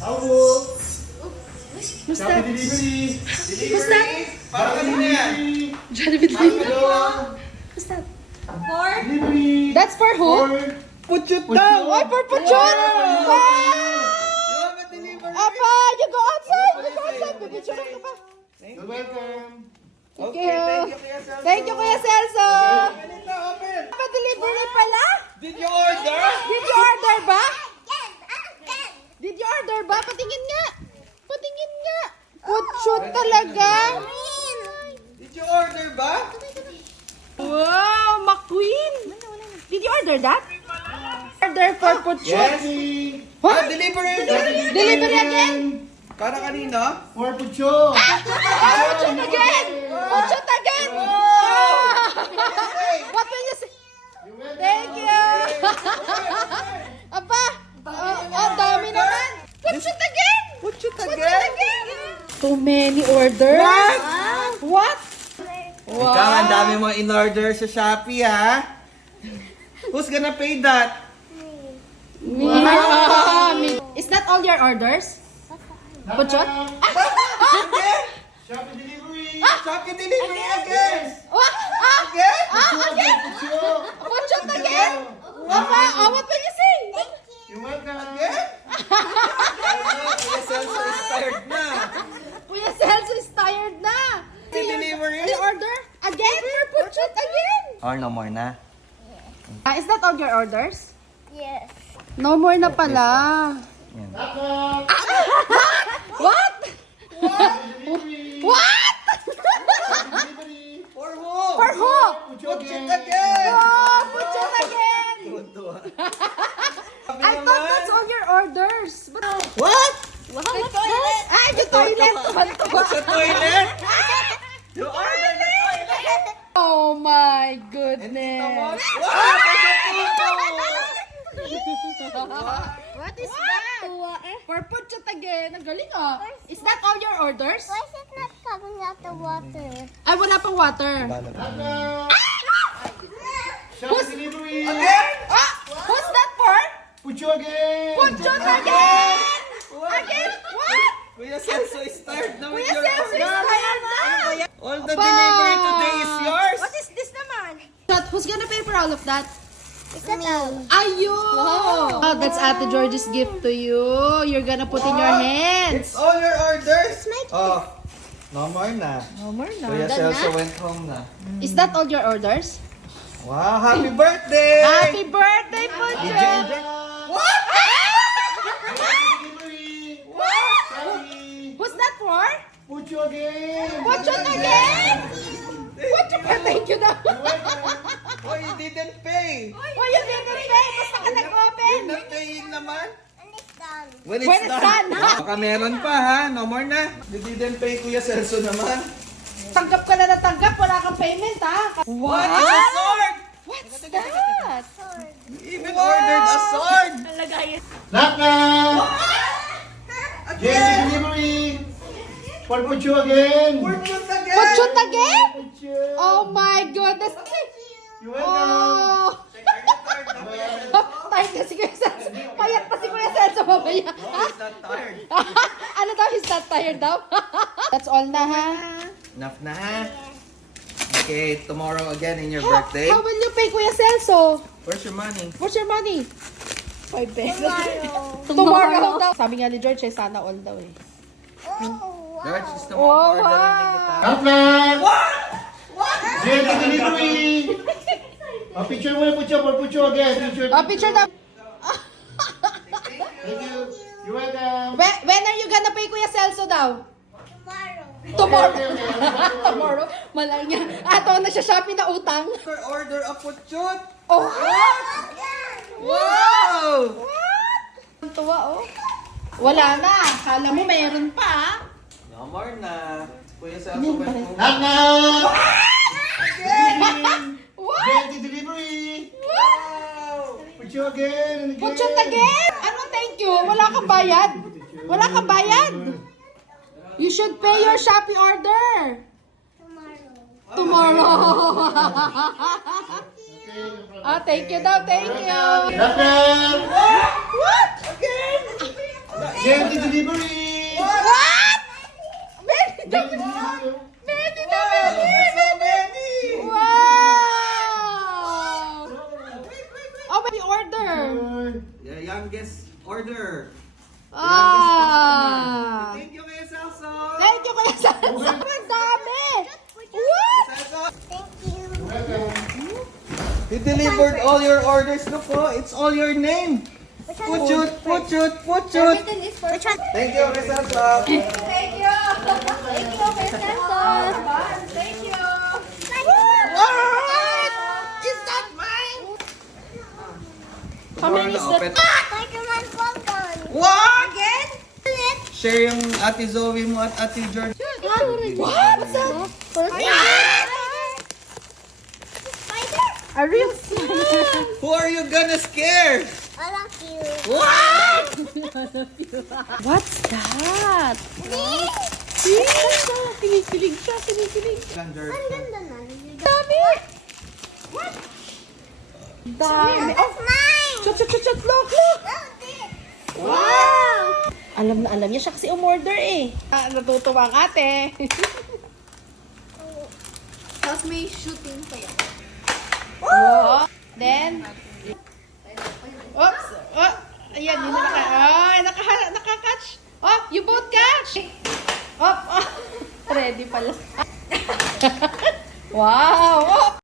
What's Shopee that? delivery. What's that? Para kanina yan. Jollibee delivery. What's that? Delivery. That's for who? Puchut daw. Oh, for Puchon! Wow! You have a delivery. Apa, you go outside! You go outside! Bibidyohan ka pa. You're welcome. Thank Okay, you. thank you, Kuya Celso. Thank you, Kuya Celso! Open it na, open. Pa-delivery pala? Did you order? Did you order ba? Did you order ba? Patingin nga! Patingin nga! Puchon talaga! Did you order ba? Wow! McQueen! Did you order that? Order for Puchon? Yes. What? Delivery. Delivery again? Para kanina? For Pucho. Puchon again! Puchon again! What will you say? Thank you! Aba! Dami naman! Puchon again! Puchut Puchon again? again! Too many orders! What? Ikaw, ang dami mo in-order sa Shopee, ha? Who's gonna pay that? Me. Is that all your orders? Puchon? Shopee delivery. Shopee delivery again! Again? Again? Puchon again? Aba, what will you say? You're welcome. Again? Kuya Celso is tired na. Kuya Celso is tired na. Delivery? The order? Again? For Puchon again? Or no more na? Is that all your orders? Yes. No more na pala. What? Delivery. What? Delivery. For who? For who? Pucho Puchut again. again! Oh, Puchon again. Tuwa-tuwa. I thought that's all your orders. But What? wow, what's that? Ay, the toilet. What's a toilet? You ordered the toilet! Oh my Tama? goodness. Wow! There's a puto! What is that? For Puchon again. Ang galing ah. Is that all your orders? Why is it not coming out the water? Ay, wala pang water. Shopee delivery. Ah, what's that for? Pucho again. Puchon again! Again? What? Kuya Celso is tired na with Kuya your Celso is order. tired na! All the Aba! delivery today is yours. What is this naman? Who's gonna pay for all of that? Is that all? Ayun! Oh, that's Ate George's gift to you. You're gonna put in your hands. It's all your orders? Oh, no more na. No more na. Kuya Celso went home na. Is that all your orders? Wow, happy birthday! Happy birthday, Puchon! What? Delivery. Shopee. What's that for? Pucho again. Puchon again? Puchon pa, thank you daw. Oh, you didn't pay. Why you didn't pay? Basta ka nag-open. You're not paying naman. And it's done. When When it's done. Baka meron pa ha, no more na. You didn't pay Kuya Celso naman. Tanggap ka na ng tanggap, wala kang payment ha? What is a sword? What's that? You even ordered a sword. Knock knock. Yes, delivery. For Pucho again. Fortune again. Puchon again? Pucho. Oh my goodness. You're welcome. Oh. Tired na si Kuya Celso. Payat pa si Kuya Celso mamaya. Oh, he's not tired. Ano daw? He's not tired daw? That's all na ha? Enough na ha. Okay, tomorrow again in your birthday. How will you pay Kuya Celso? Where's your money? What's your money? 5 pesos. Tomorrow. Tomorrow daw. Sabi nga ni George, eh, sana all daw eh. Oh, wow. George, gusto mo Oh, orderin din wow. kita. Knock knock. Yes, delivery. Picture mo na Pucho for Pucho again. Picture daw. Thank you. You're welcome. When are you gonna pay Kuya Celso daw? Tomorrow. Tomorrow. Tomorrow? Malay niya. Ato na siya Shopee na utang. Order a puchot. Oh, Wow! Ang tuwa oh. Wala na. Kala mo meron pa. No more na. Kuya Celso went home. Knock knock. What? Yes, delivery. Wow! Pucho again. Puchot again? Ano thank you? Wala kang bayad. Wala kang bayad. You should pay your Shopee order. Tomorrow. Thank you daw. Thank you. Knock knock. What? Again! JNT delivery! What? Baby na JNT delivery. Baby na baby! Wow! Oh, baby order! The youngest order. Ah! Thank you kay Celso. Thank you kuya sa ang dami! What? Celso, Thank you. he delivered all your orders. Look po, it's all your name. Puchut, puchut, puchut. Which one? Thank you kay Celso. Thank you, Princess. Thank you. Is that mine? How many is that? Thank you, my popcorn. What? Again? Share yung Ate Zoe mo at Ate George. What? What's that? Spider? A real Who are you gonna scare? I love you. What? What's that? Kinikilig siya, kinikilig. Ang ganda na. Dami! Dami! That's mine. Chut, chut, chut, chut, look, look! Oh, this. Wow! Alam na alam niya siya kasi umorder eh. Natutuwa ang ate. Tapos may shooting pa yan. Oh. Then, oops! Oh, ayan, yun na naka-catch. Oh, you both catch! Oh, oh. Ready pala. Wow! Oh.